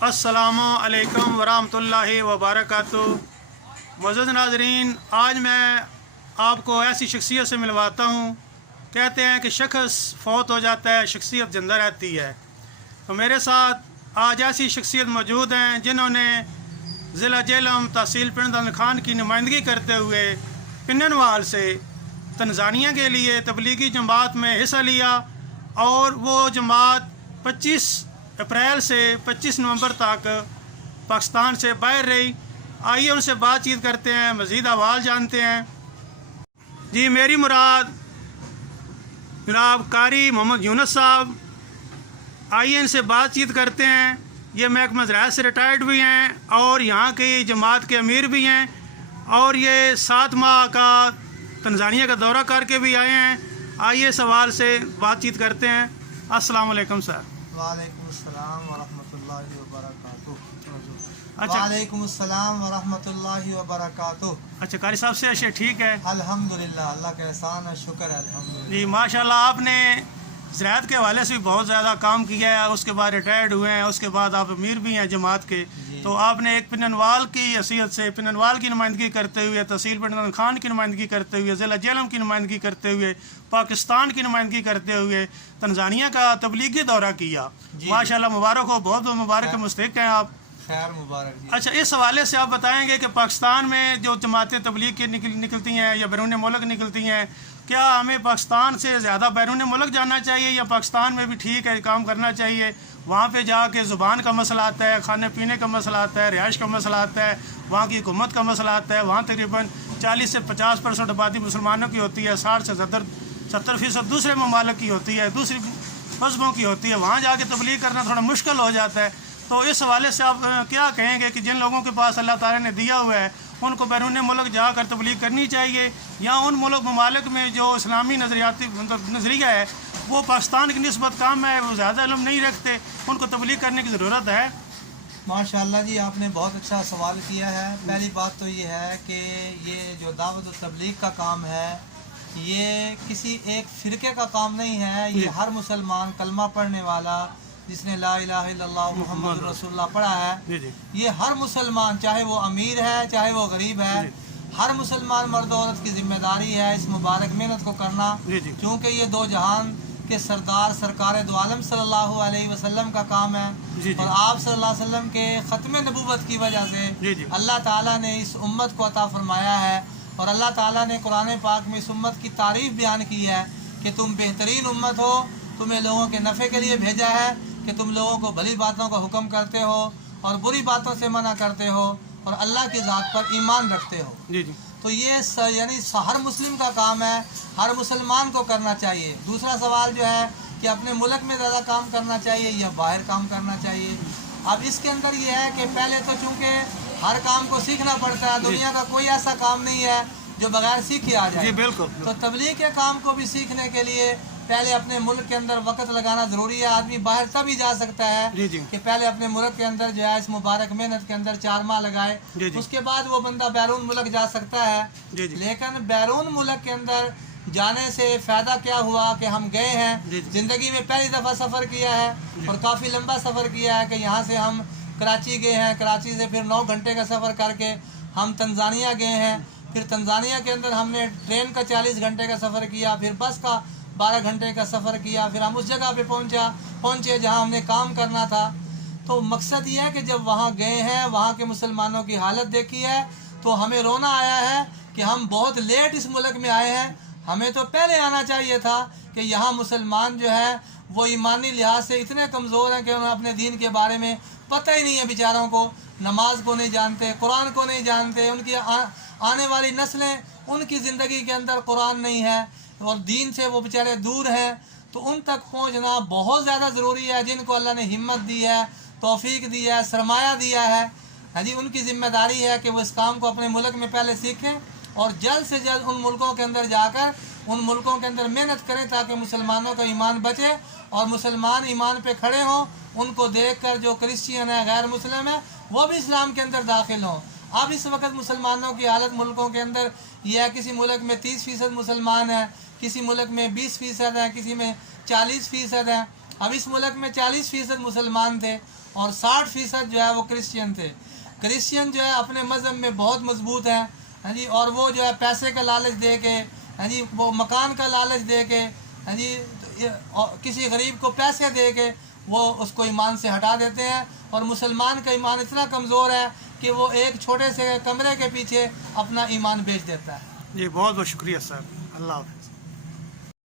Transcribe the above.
السلام علیکم ورحمۃ اللہ وبرکاتہ۔ معزز ناظرین، آج میں آپ کو ایسی شخصیت سے ملواتا ہوں۔ کہتے ہیں کہ شخص فوت ہو جاتا ہے، شخصیت زندہ رہتی ہے۔ تو میرے ساتھ آج ایسی شخصیت موجود ہیں جنہوں نے ضلع جہلم تحصیل پنڈ دانل خان کی نمائندگی کرتے ہوئے پننوال سے تنزانیہ کے لیے تبلیغی جماعت میں حصہ لیا، اور وہ جماعت 25 اپریل سے 25 نومبر تک پاکستان سے باہر رہی۔ آئیے ان سے بات چیت کرتے ہیں، مزید احوال جانتے ہیں۔ جی، میری مراد جناب قاری محمد یونس صاحب، آئیے ان سے بات چیت کرتے ہیں۔ یہ محکمہ زراعت سے ریٹائرڈ بھی ہیں اور یہاں کی جماعت کے امیر بھی ہیں، اور یہ 7 ماہ کا تنزانیہ کا دورہ کر کے بھی آئے ہیں۔ آئیے سوال سے بات چیت کرتے ہیں۔ السلام علیکم سر۔ وعلیکم السلام ورحمۃ اللہ وبرکاتہ۔ اچھا، وعلیکم السلام ورحمۃ اللہ وبرکاتہ۔ اچھا قاری صاحب سے اشیاء ٹھیک ہے؟ الحمدللہ، اللہ کا احسان ہے، شکر ہے الحمدللہ۔ جی ماشاء اللہ، آپ نے زراعت کے حوالے سے بھی بہت زیادہ کام کیا ہے، اس کے بعد ریٹائرڈ ہوئے ہیں، اس کے بعد آپ امیر بھی ہیں جماعت کے۔ تو آپ نے ایک پننوال کی حیثیت سے پننوال کی نمائندگی کرتے ہوئے، تحصیل پنڈ دانل خان کی نمائندگی کرتے ہوئے، ضلع جہلم کی نمائندگی کرتے ہوئے، پاکستان کی نمائندگی کرتے ہوئے تنزانیہ کا تبلیغی دورہ کیا۔ ماشاء اللہ، مبارک ہو، بہت بہت مبارک مستحق ہیں آپ۔ خیر مبارک جی۔ اچھا، اس حوالے سے آپ بتائیں گے کہ پاکستان میں جو جماعتیں تبلیغ کی نکلتی ہیں یا بیرون ملک نکلتی ہیں، کیا ہمیں پاکستان سے زیادہ بیرون ملک جانا چاہیے یا پاکستان میں بھی ٹھیک ہے کام کرنا چاہیے؟ وہاں پہ جا کے زبان کا مسئلہ آتا ہے، کھانے پینے کا مسئلہ آتا ہے، رہائش کا مسئلہ آتا ہے، وہاں کی حکومت کا مسئلہ آتا ہے۔ وہاں تقریباً 40 سے 50% آبادی مسلمانوں کی ہوتی ہے، 60 سے 70% دوسرے ممالک کی ہوتی ہے، دوسری مذہبوں کی ہوتی ہے۔ وہاں جا کے تبلیغ کرنا تھوڑا مشکل ہو جاتا ہے۔ تو اس حوالے سے آپ کیا کہیں گے کہ جن لوگوں کے پاس اللہ تعالیٰ نے دیا ہوا ہے ان کو بیرون ملک جا کر تبلیغ کرنی چاہیے، یا ان ممالک میں جو اسلامی نظریہ ہے وہ پاکستان کی نسبت کم ہے، وہ زیادہ علم نہیں رکھتے، ان کو تبلیغ کرنے کی ضرورت ہے؟ ماشاءاللہ جی، آپ نے بہت اچھا سوال کیا ہے۔ پہلی بات تو یہ ہے کہ یہ جو دعوت و تبلیغ کا کام ہے یہ کسی ایک فرقے کا کام نہیں ہے، یہ ہر مسلمان کلمہ پڑھنے والا جس نے لا الہ الا اللہ محمد رسول اللہ پڑھا ہے، یہ ہر مسلمان، چاہے وہ امیر ہے چاہے وہ غریب ہے، ہر مسلمان مرد و عورت کی ذمہ داری ہے اس مبارک محنت کو کرنا، کیونکہ یہ دو جہان کے سردار سرکار دو عالم صلی اللہ علیہ وسلم کا کام ہے، اور آپ صلی اللہ علیہ وسلم کے ختم نبوت کی وجہ سے اللہ تعالیٰ نے اس امت کو عطا فرمایا ہے، اور اللہ تعالیٰ نے قرآن پاک میں اس امت کی تعریف بیان کی ہے کہ تم بہترین امت ہو، تمہیں لوگوں کے نفع کے لیے بھیجا ہے کہ تم لوگوں کو بھلی باتوں کا حکم کرتے ہو اور بری باتوں سے منع کرتے ہو اور اللہ کی ذات پر ایمان رکھتے ہو۔ تو یہ یعنی ہر مسلم کا کام ہے، ہر مسلمان کو کرنا چاہیے۔ دوسرا سوال جو ہے کہ اپنے ملک میں زیادہ کام کرنا چاہیے یا باہر کام کرنا چاہیے، اب اس کے اندر یہ ہے کہ پہلے تو چونکہ ہر کام کو سیکھنا پڑتا ہے، دنیا کا کوئی ایسا کام نہیں ہے جو بغیر سیکھے آ جائے۔ تو تبلیغ کے کام کو بھی سیکھنے کے لیے پہلے اپنے ملک کے اندر وقت لگانا ضروری ہے۔ آدمی باہر تب ہی جا سکتا ہے کہ پہلے اپنے ملک کے اندر جو ہے اس مبارک محنت کے اندر 4 ماہ لگائے، اس کے بعد وہ بندہ بیرون ملک جا سکتا ہے۔ لیکن بیرون ملک کے اندر جانے سے فائدہ کیا ہوا کہ ہم گئے ہیں، زندگی میں پہلی دفعہ سفر کیا ہے اور کافی لمبا سفر کیا ہے کہ یہاں سے ہم کراچی گئے ہیں، کراچی سے پھر 9 گھنٹے کا سفر کر کے ہم تنزانیہ گئے ہیں، پھر تنزانیہ کے اندر ہم نے ٹرین کا 40 گھنٹے کا سفر کیا، پھر بس کا 12 گھنٹے کا سفر کیا، پھر ہم اس جگہ پہ پہنچے جہاں ہم نے کام کرنا تھا۔ تو مقصد یہ ہے کہ جب وہاں گئے ہیں، وہاں کے مسلمانوں کی حالت دیکھی ہے تو ہمیں رونا آیا ہے کہ ہم بہت لیٹ اس ملک میں آئے ہیں، ہمیں تو پہلے آنا چاہیے تھا کہ یہاں مسلمان جو ہے وہ ایمانی لحاظ سے اتنے کمزور ہیں کہ انہیں اپنے دین کے بارے میں پتہ ہی نہیں ہے، بیچاروں کو نماز کو نہیں جانتے، قرآن کو نہیں جانتے، ان کی آنے والی نسلیں ان کی زندگی کے اندر قرآن نہیں ہے اور دین سے وہ بیچارے دور ہیں، تو ان تک پہنچنا بہت زیادہ ضروری ہے۔ جن کو اللہ نے ہمت دی ہے، توفیق دی ہے، سرمایہ دیا ہے، جی ان کی ذمہ داری ہے کہ وہ اس کام کو اپنے ملک میں پہلے سیکھیں اور جلد سے جلد ان ملکوں کے اندر جا کر ان ملکوں کے اندر محنت کریں تاکہ مسلمانوں کا ایمان بچے اور مسلمان ایمان پہ کھڑے ہوں، ان کو دیکھ کر جو کرسچین ہے، غیر مسلم ہے، وہ بھی اسلام کے اندر داخل ہوں۔ اب اس وقت مسلمانوں کی حالت ملکوں کے اندر یہ ہے، کسی ملک میں 30% مسلمان ہیں، کسی ملک میں 20% ہیں، کسی میں 40% ہیں۔ اب اس ملک میں 40% مسلمان تھے اور 60% جو ہے وہ کرسچین تھے. کرسچین جو ہے اپنے مذہب میں بہت مضبوط ہیں. ہاں جی. اور وہ جو ہے پیسے کا لالچ دے کے, ہاں جی, وہ مکان کا لالچ دے کے, ہاں جی, کسی غریب کو پیسے دے کے وہ اس کو ایمان سے ہٹا دیتے ہیں. اور مسلمان کا ایمان اتنا کمزور ہے کہ وہ ایک چھوٹے سے کمرے کے پیچھے اپنا ایمان بیچ دیتا ہے. جی بہت بہت شکریہ سر. اللہ حافظ.